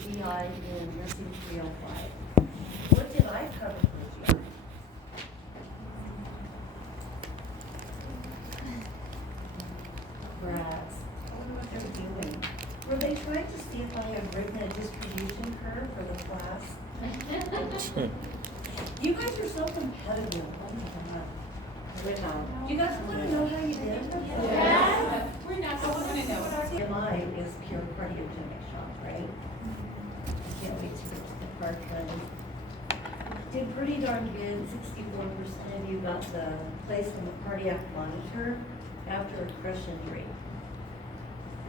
GI in nursing 305. What did I cover for GI? Brats. I wonder what they're doing. Were they trying to see if I had written a distribution curve for the class? You guys are so competitive. Oh my God. We're not. You guys want to know how you did? Yes. We're not, I want to know. MI is pure cardiogenic shock, right? I can't wait to get to the part done. Did pretty darn good. 64% of you got the place on the cardiac monitor after a crush injury.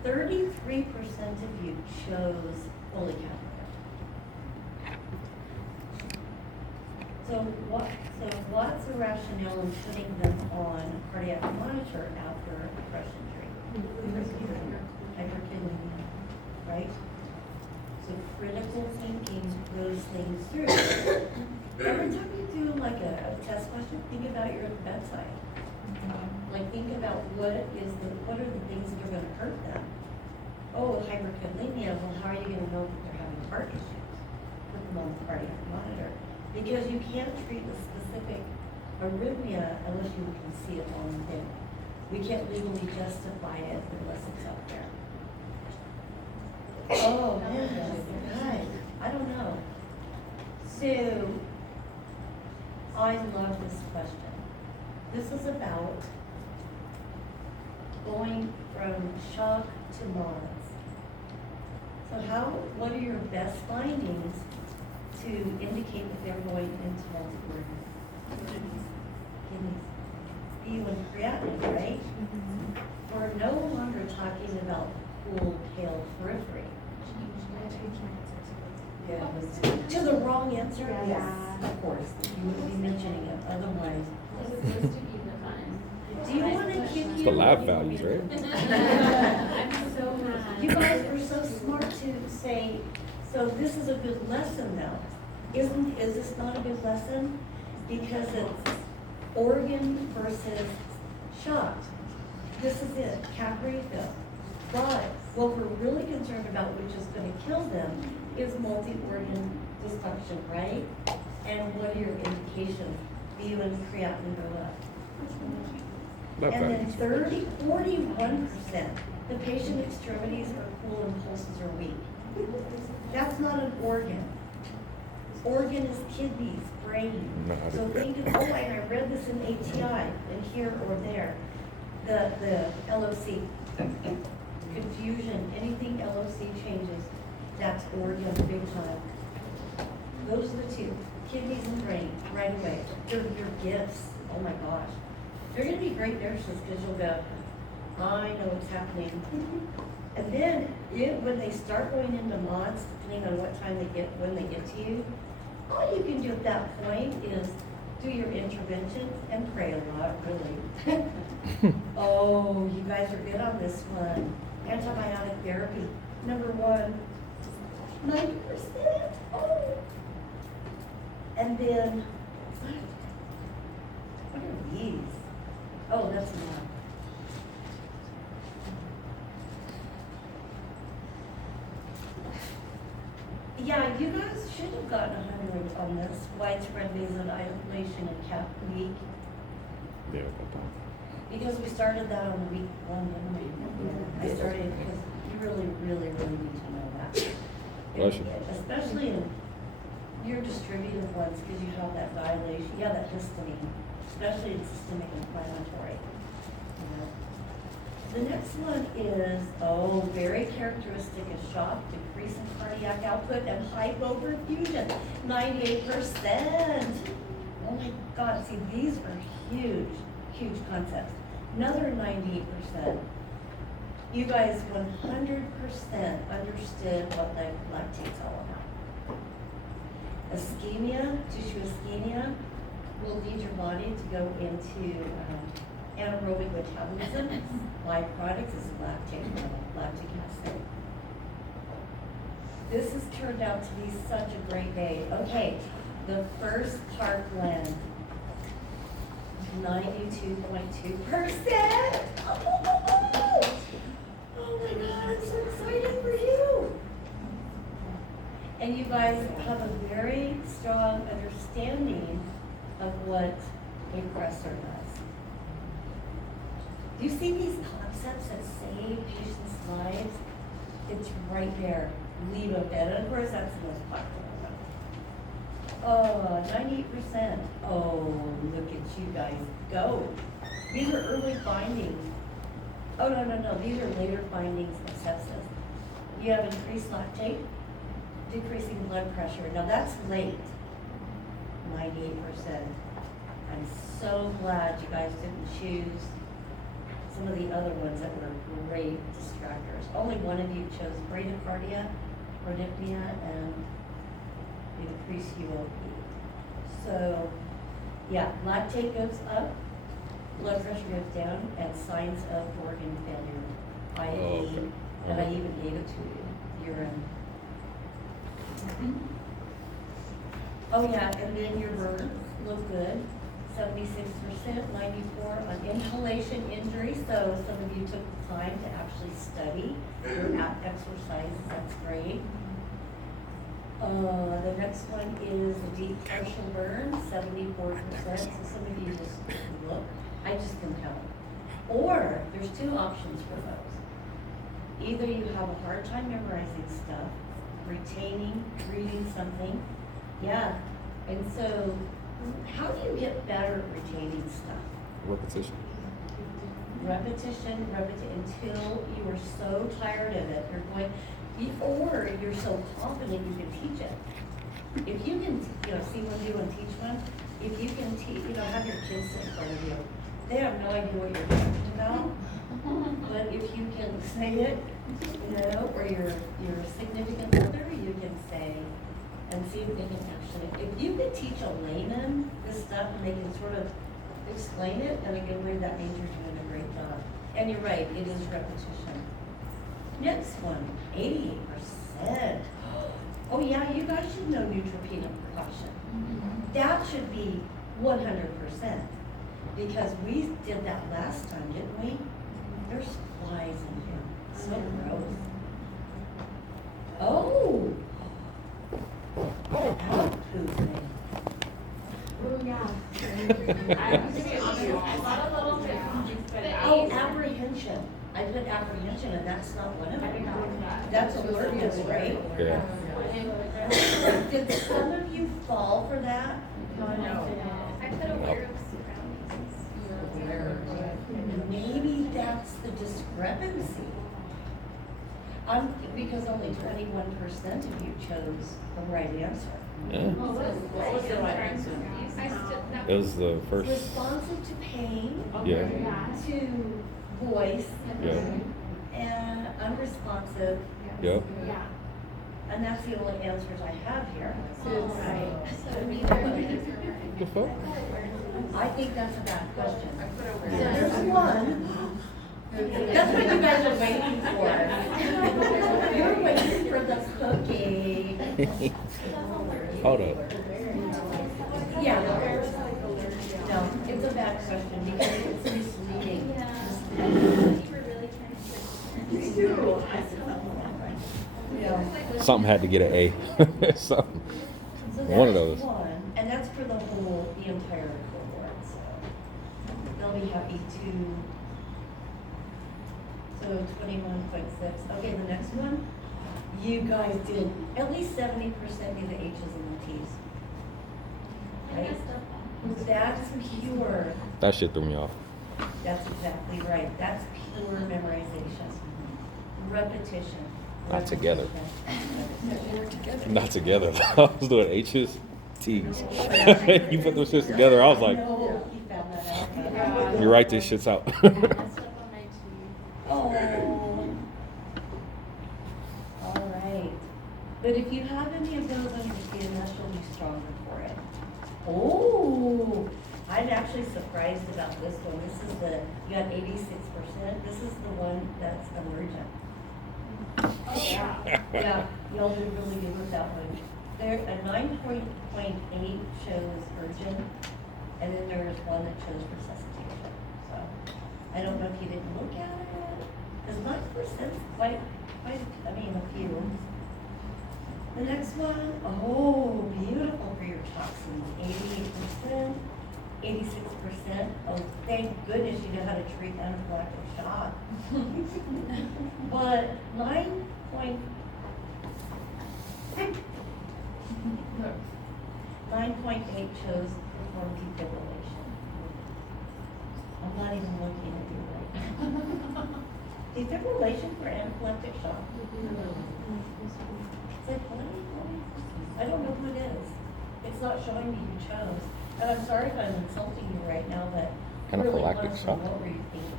33% of you chose Foley catheter. So what's the rationale in putting them on a cardiac monitor after a crush injury? Hyperkalemia, right? So critical thinking those things through. Every time you do like a test question, think about your bedside. Like think about what are the things that are going to hurt them. Oh, hyperkalemia. Well, how are you going to know that they're having heart issues? Put them on the cardiac monitor. Because you can't treat a specific arrhythmia unless you can see it on the thing. We can't legally justify it unless it's out there. Oh, man, guys, I don't know. So, I love this question. This is about going from shock to mods. So what are your best findings to indicate that they're going into multiple organs? Kidneys. And creatinine, right? We're no longer talking about cool, pale periphery. Yeah. To the wrong answer? Yeah. Yes, of course. You wouldn't be mentioning it otherwise. It's supposed to be the fun. Do you want to give you? It's the lab values, right? I'm so mad. You guys are so smart to say, so this is a good lesson now. Is this not a good lesson? Because it's organ versus shock. This is it, cap refill. But what we're really concerned about, which is going to kill them, is multi-organ dysfunction, right? And what are your indications? BU and creatinine go up. Lab And then values. 41%, the patient extremities are cool and pulses are weak. That's not an organ. Organ is kidneys, brain. Know how to So do that. think of, oh, I read this in ATI, and here or there. The LOC, confusion, anything LOC changes, that's organ big time. Those are the two, kidneys and brain, right away. They're your gifts, oh my gosh. They're gonna be great nurses because you'll go, I know what's happening. And then when they start going into mods, depending on what time when they get to you, all you can do at that point is do your interventions and pray a lot, really. Oh, you guys are good on this one. Antibiotic therapy, number 1, 90%. Oh. And then, what are these? Oh, that's not. Yeah, you guys should have gotten 100 on this widespread vasodilation and cap week, Yeah, about that. because we started that on week 1, didn't we? I started because you really, really, really need to know that. Bless you. Especially in your distributive ones, because you have that dilation, that histamine, especially in systemic inflammatory. The next one is, very characteristic of shock, decrease in cardiac output and hypoperfusion, 98%. Oh my God, see, these are huge, huge concepts. Another 98%. You guys 100% understood what lactate's all about. Ischemia, tissue ischemia, will lead your body to go into anaerobic metabolism. Byproducts is lactic acid. This has turned out to be such a great day. Okay, the first parkland, 92.2%. Oh my God, I'm so excited for you. And you guys have a very strong understanding of what a pressor does. Do you see these concepts that save patients' lives? It's right there. Leave them dead. And of course, that's the most popular one. 98%. Oh, look at you guys go. These are early findings. Oh, no. These are later findings of sepsis. You have increased lactate, decreasing blood pressure. Now that's late. 98%. I'm so glad you guys didn't choose some of the other ones that were great distractors. Only one of you chose bradycardia, rhodopnia, and increased UOP. So, yeah, lactate goes up, blood pressure goes down, and signs of organ failure. IAE, and I even gave it to you, urine. Oh yeah, and then your burns look good. 76%, 94 on inhalation injury. So some of you took the time to actually study your exercises. That's great. The next one is the deep partial burn, 74%. So some of you just look. I just can help. Or there's two options for those. Either you have a hard time memorizing stuff, retaining, reading something. Yeah. And so how do you get better at retaining stuff? Repetition. Repetition, until you are so tired of it, or you're so confident you can teach it. If you can, see one do and teach one, if you can teach, have your kids sit in front of you, they have no idea what you're talking about, but if you can say it, or your significant other, you can say, and see if they can actually, if you could teach a layman this stuff and they can sort of explain it in a good way, that means you're doing a great job. And you're right, it is repetition. Next one, 88%. Oh yeah, you guys should know neutropenia precaution. That should be 100%, because we did that last time, didn't we? There's flies in here, so gross. Oh! Oh, yeah. Oh, apprehension. I put apprehension, and that's not one of them. That's alertness, right? Yeah. Did some of you fall for that? No. I put aware of surroundings. Maybe that's the discrepancy. Because only 21% of you chose the right answer. Yeah. What was the right answer? It was the first. Responsive to pain, Yeah. to voice, Yeah. and unresponsive, Yep. Yeah. and that's the only answers I have here. So neither of these are right. The fuck? I think that's a bad question. I put So aware. there's one. That's what you guys are waiting for. You're waiting for the cookie. Hold up. Yeah. No, it's a bad question because it's misleading. You were really trying to. Yeah. Something had to get an A. Something. So One of that's those. one, and that's for the entire cohort, so they'll be happy to. So 21.6. Okay, the next one. You guys did at least 70% of the H's and the T's. Right? That's pure. That shit threw me off. That's exactly right. That's pure memorization. Repetition. Not together. Repetition. Not together. I was doing H's, T's. You put those shits together, I was like, No, he found that out. you write these shits out. Messed up on my G. Oh. All right. But if you have any of those on your CMS, you'll be stronger for it. Oh, I'm actually surprised about this one. This is you got 86%. This is the one that's emergent. Yeah, y'all did really good with that one. There, a 9.8 shows urgent, and then there's one that shows resuscitation. So, I don't know if you didn't look at it, because 9% is quite, a few. The next one, oh, beautiful for your toxins, 88%, 86%. Oh, thank goodness you know how to treat anaphylactic shock. But 9.8 chose perform defibrillation. I'm not even looking at you right now. Defibrillation for anaphylactic shock? It's like, what? I don't know who it is. It's not showing me who chose. And I'm sorry if I'm insulting you right now, but really Anaphylactic honestly, shock? what were you thinking?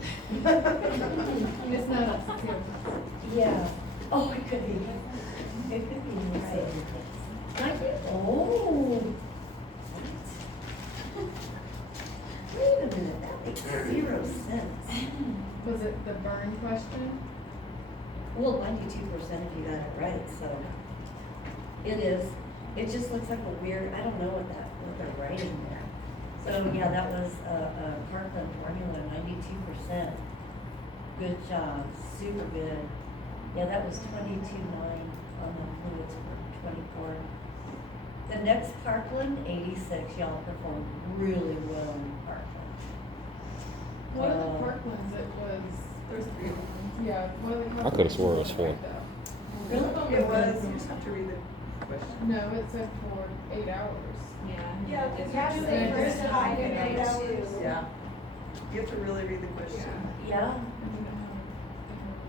It's not us, it's you. Yeah. Oh, it could be. It could be me saying things. Oh. Wait a minute, that makes 0 sense. Was it the burn question? Well, 92% of you got it right, so it is. It just looks like a weird, I don't know what they're writing there. So yeah, that was a Parkland formula, 92%. Good job, super good. Yeah, that was 22.9 on the fluids for 24. The next Parkland, 86. Y'all performed really well in Parkland. One of the Parklands, it was, There's 3 of them. yeah, one of the. I coulda swore it was 4. Really? It was, you just have to read the question. No, it said for 8 hours. Yeah. Yeah, they first divided it into. Yeah. You have to really read the question. Yeah,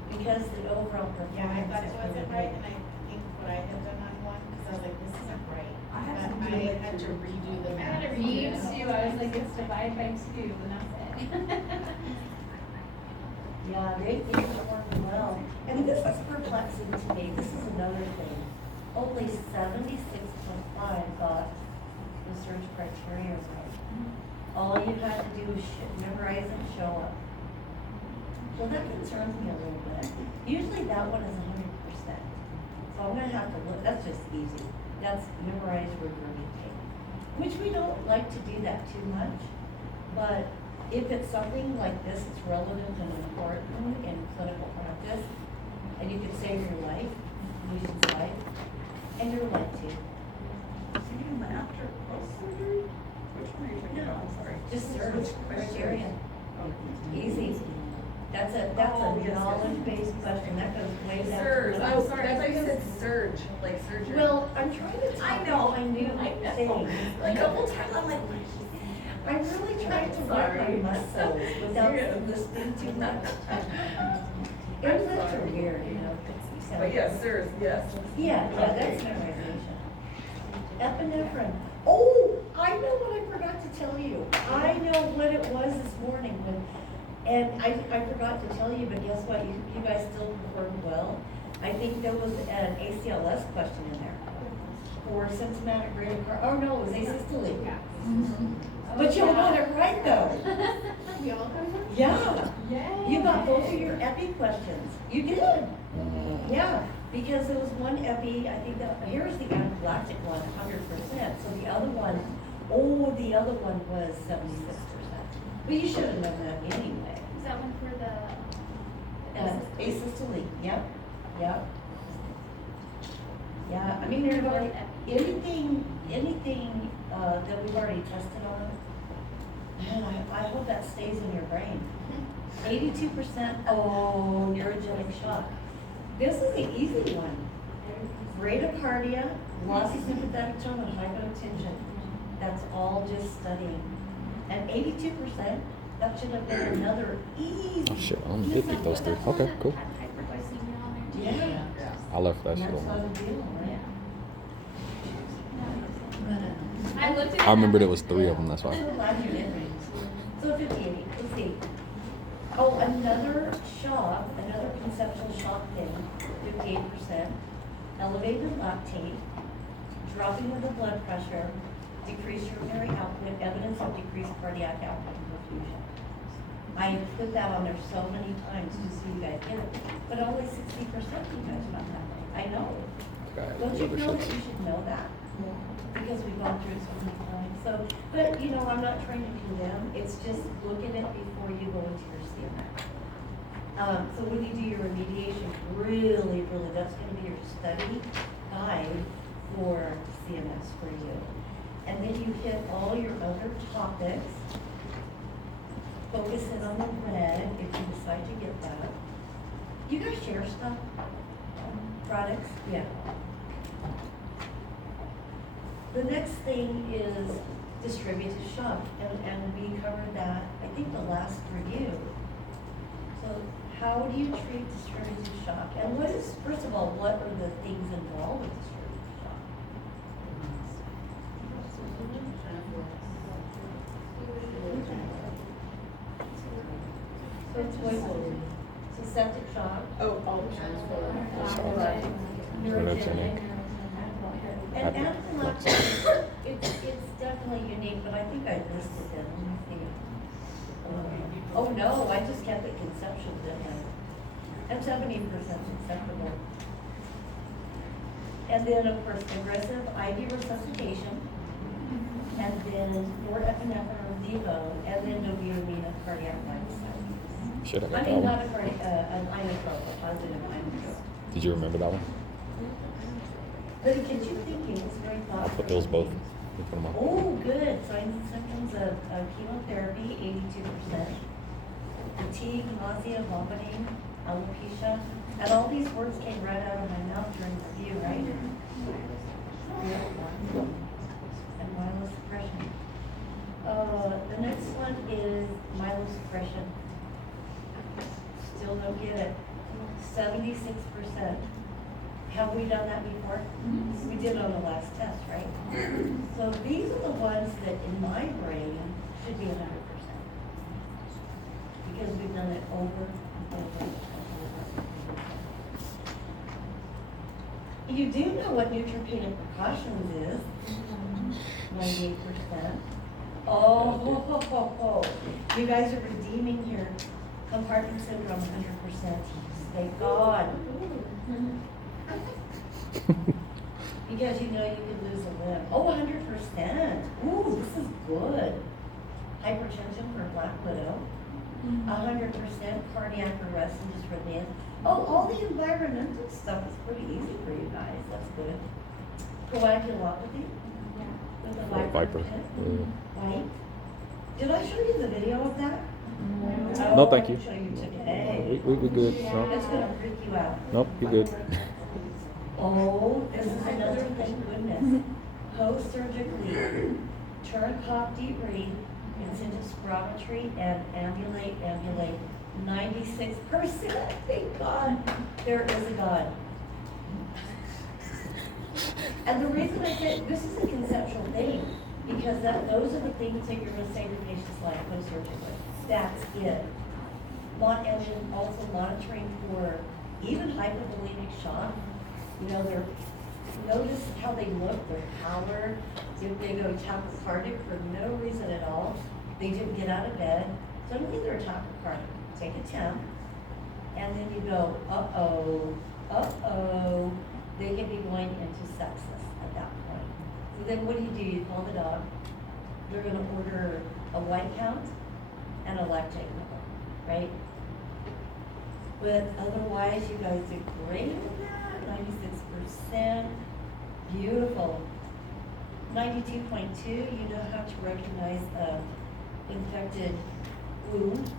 because the overall performance. Yeah, I thought is it wasn't really right, good. and I think what I had done on one, because I was like, this isn't right. I had to But do I like had to redo the I math. had to read too, I was like, it's divided by 2, and that's it. Yeah, they performed well. And this is perplexing to me. This is another thing. Only 76.5 got the search criteria right. All you had to do is memorize and show up. Well, that concerns me a little bit. Usually that one is 100%. So I'm gonna have to look, that's just easy. That's memorize, regurgitate. Which we don't like to do that too much. But if it's something like this, it's relevant and important in clinical practice, and you can save your life, patient's life, and your life too. So you mean after post-surgery? Which one are you thinking about? I'm sorry. Just search Which question? criteria. Oh. Easy. That's a Oh, yes, yes. knowledge-based question. That goes way back. Surge, to- I'm sorry, I thought you said surge, like surgery. Well, I'm trying to I talk know. all my new things. Like a couple times, I'm like, what is she saying? I'm really trying to work Sorry. my muscles without Yeah. listening too much. Interlets are weird, you know. so- But yes, surge, yes. Yeah, that's memorization. Epinephrine. Oh, I know what I forgot to tell you. I know what it was this morning and I forgot to tell you, but guess what? You guys still performed well. I think there was an ACLS question in there for symptomatic bradycardia. Oh, no, it was asystole. But you got it right though. We all got one? Yeah. Yay. You got both of your epi questions. You did. Yeah, because there was one epi, I think that, here's the anaphylactic one, 100%. So the other one was 76%. But you should have known that anyway. Is that one for the? Asystole, yep, yep. Yeah, I mean, there's already, anything, that we've already tested on, man, I hope that stays in your brain. 82%, oh, neurogenic shock. This is the easy one. Bradycardia, loss of sympathetic tone, and hypotension. That's all just studying. And 82%, that should have been another easy. Oh shit, I only did pick those 3. Okay, cool. Had hyperglycemia on there. Yeah. I left that And shit that's on not there. a deal, right? I looked at. I remember there was 3 of them, that's I'm so why. glad you did. So 58, let's see. Oh, another shock, another conceptual shock thing, 58%. Elevated lactate, dropping of the blood pressure, decreased urinary output, evidence of decreased cardiac output and perfusion. I put that on there so many times just so you guys get it, but only 60% of you guys got that. I know. Okay, Don't you other feel that shits. you should know that? Because we've gone through it so many times. So, but you know, I'm not trying to condemn, it's just look at it before you go into your CMS. So when you do your remediation, really, that's gonna be your study guide for CMS for you. And then you hit all your other topics. Focus in on the red if you decide to get that. You guys share stuff? Products? Yeah. The next thing is distributed shock, and we covered that, I think, the last review. So how do you treat distributed shock? And what is, first of all, what are the things involved with distributed shock? So it's what, so septic shock, neurogenic, and anaphylactic, it's definitely unique, but I think I listed them, let me see. Oh no, I just kept it conceptual, didn't I? And 70% acceptable. And then, of course, aggressive IV resuscitation, and then 4-epinephrine or Levo, and then dopamine cardiac lifestyle. Shit, I I got that mean, not one. a cardiac, an inotrope, a positive inotrope. Did you remember that one? But it gets you thinking, it's very I thoughtful. put those both. You put them up. Oh, good. Signs and symptoms of chemotherapy, 82%. Fatigue, nausea, vomiting, alopecia. And all these words came right out of my mouth during the review, right? And myelosuppression. The next one is myelosuppression. Still don't get it. 76%. Have we done that before? We did on the last test, right? So these are the ones that in my brain should be 100%. Because we've done it over and over and over. You do know what neutropenic precautions is. 98%. Oh, ho, ho, ho, ho. You guys are redeeming here. Compartment syndrome, 100%. Thank God. Because you know you could lose a limb. Oh, 100%. Ooh, this is good. Hypertension for Black Widow. 100% cardiac arrest and dysrhythmia. Oh, all the environmental stuff is pretty easy for you guys. That's good. Coagulopathy with the Viper. pit. Right? Did I show you the video of that? No, thank you. I'll show you today. We good. No. It's gonna freak you out. Nope, you good. Oh, this is another thing, goodness. Post-surgically, turn cough, deep breathe, into spirometry and ambulate. 96%, thank God, there is a God. And the reason I said, this is a conceptual thing, because those are the things that you're gonna say to patients like post-surgically. That's it. And then also monitoring for even hypovolemic shock. You know, notice how they look, their pallor, if they go tachycardic for no reason at all, they didn't get out of bed, suddenly they're tachycardic. Take a temp, and then you go, they can be going into sepsis at that point. So then what do? You call the dog, they're gonna order a white count and a lactate level, right? But otherwise, you guys did great with that, 96%, beautiful. 92.2, you know how to recognize infected wound,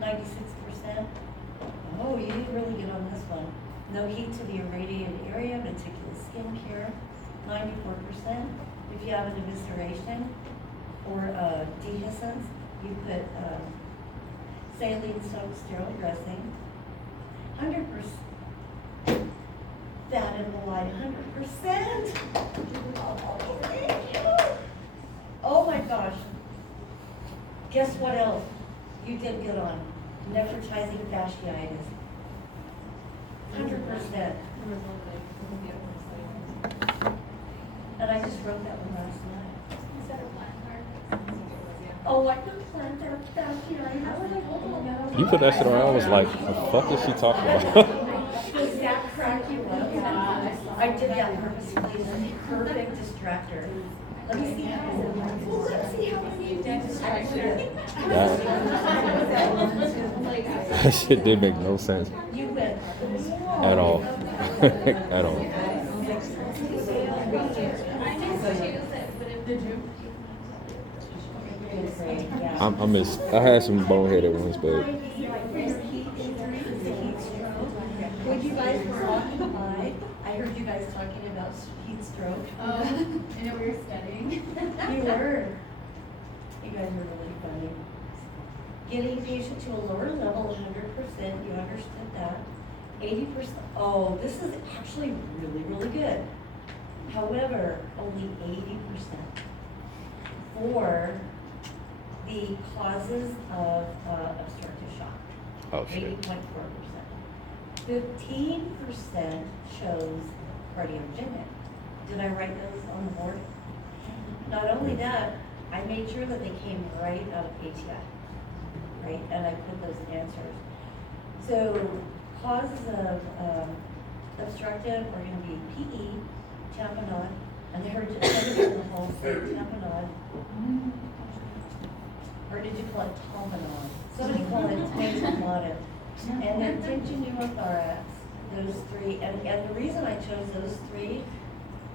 96%. Oh, you did really good on this one. No heat to the irradiated area, meticulous skin care, 94%. If you have an evisceration or dehiscence, you put saline soaked sterile dressing. 100%. Fat in the light, 100%. Oh, thank you. Oh my gosh. Guess what else you did good on? Necrotizing fasciitis. 100%. And I just wrote that one last night. Oh, like the plantar fasciitis. You put that shit on. I was like, the fuck is she talking about? Does that crack you up? I did that purposely. It's a perfect distractor. Let me see how. Well, let's see how many distractor. That shit did make no sense You went. at all. At all. Did you? I had some boneheaded ones, but When you guys were walking by, I heard you guys talking about heat stroke. Oh, I know we were studying. You were. You guys were really funny. Getting patient to a lower level, 100%, you understood that. 80%, oh, this is actually really, really good. However, only 80% for the causes of obstructive shock. oh shit. 80.4%. 15% shows cardiogenic. Did I write those on the board? Not only that, I made sure that they came right out of ATI, right? And I put those answers. So causes of obstructive are going to be PE, tamponade, and I heard just in the whole say tamponade. Or did you call it tamponade? Somebody called it tamponade. And then tension pneumothorax, those three. And the reason I chose those three,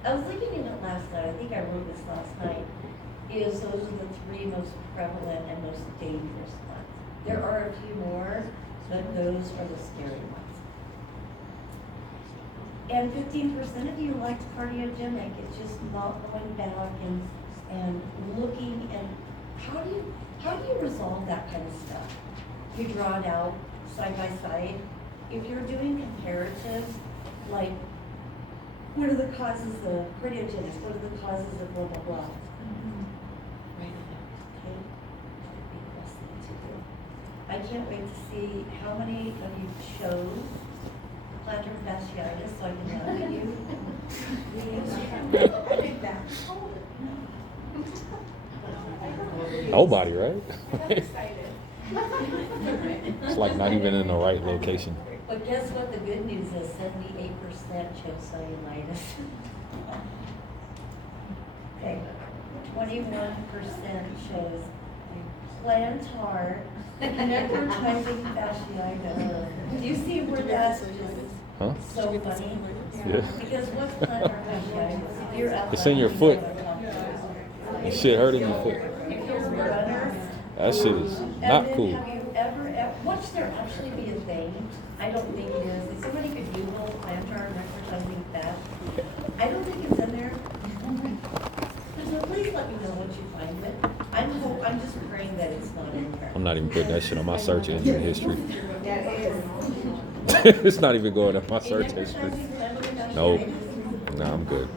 I was looking at it last night, I think I wrote this last night, is those are the three most prevalent and most dangerous ones. There are a few more, but those are the scary ones. And 15% of you liked cardiogenic. It's just not going back and looking and how do you resolve that kind of stuff? You draw it out side by side. If you're doing comparatives, like what are the causes of cardiogenic? What are the causes of blah blah blah? Write it out, okay? That'd be the best thing to do. I can't wait to see how many of you chose plantar fasciitis, so I can know that you. Nobody, right? I'm excited. It's like not even in the right location. But guess what? The good news is 78% chose cellulitis. Okay, 21% chose plantar necrotizing fasciitis. Do you see where that's just Huh? so funny? Yeah. Because what's plantar fasciitis? If you're It's in your foot. If Shit hurting your foot. you're a runner. That shit is And not then cool. have you ever, watch there actually be a thing, I don't think it is, if somebody could Google plantar necrotizing fat, I don't think it's in there. So please let me know once you find it. I'm just praying that it's not in there. I'm not even putting that shit on my search engine history. It's not even going on my search history. Nope. Nah, I'm good.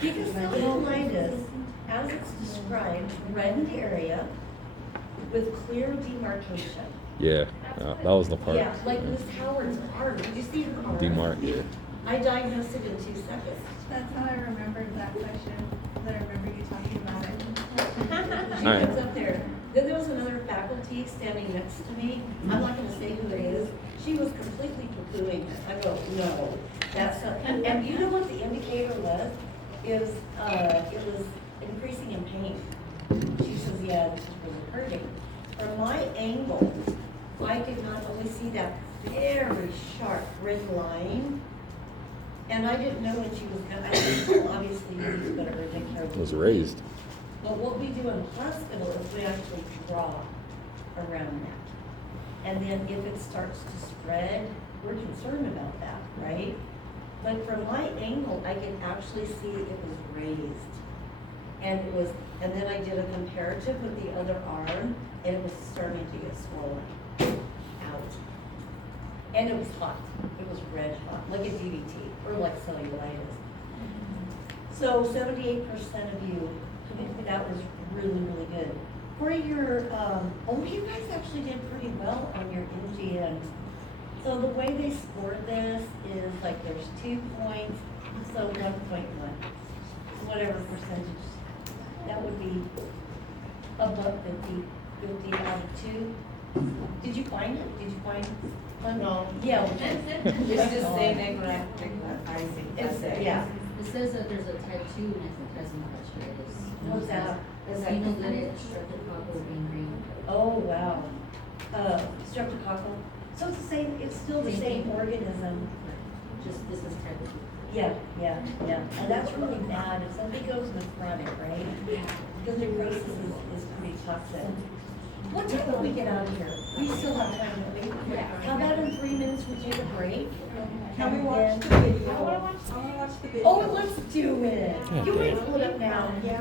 Because cellulitis, as it's described, reddened area with clear demarcation. Yeah, that was the part. Yeah, like Miss Howard's arm. Did you see her arm? Demarc, yeah. I diagnosed it in 2 seconds. That's how I remembered that question, because I remember you talking about it. She Alright. comes up there. Then there was another faculty standing next to me. I'm not gonna say who it is. She was completely poo-pooing it. I go, no, that's not. And you know what the indicator was? It was increasing in pain. She says, yeah, this is really hurting. From my angle, I could not only see that very sharp red line, and I didn't know what she was gonna, I think obviously she's gonna take care of It was raised. But what we do in the hospital is we actually draw around that. And then if it starts to spread, we're concerned about that, right? But from my angle, I can actually see it was raised. And then I did a comparative with the other arm, and it was starting to get swollen out. And it was hot. It was red hot, like a DVT, or like cellulitis. So 78% of you, that was really, really good. For your, you guys actually did pretty well on your NGNs. So the way they scored this is like there's 2 points, so 1.1. Whatever percentage, that would be above 50 out of 2. Did you find it? Did you find one? No. Yeah. It's just saying necrotizing. Yeah. It says that there's a type 2 necrotizing fasciitis. What's that? It's phenolitic streptococcal gangrene. Oh, wow. Streptococcal. So it's the same, it's still the same organism. just this is type 2. Yeah, and that's really bad if somebody goes nephrotic, right? Because necrosis is pretty toxic. What time will we get out of here? We still have time, don't we? Yeah. How about in 3 minutes we take a break? Can we watch And the then- video? I wanna watch I wanna watch the video. Oh, let's do it. Yeah, You okay. can pull it up now. Yeah.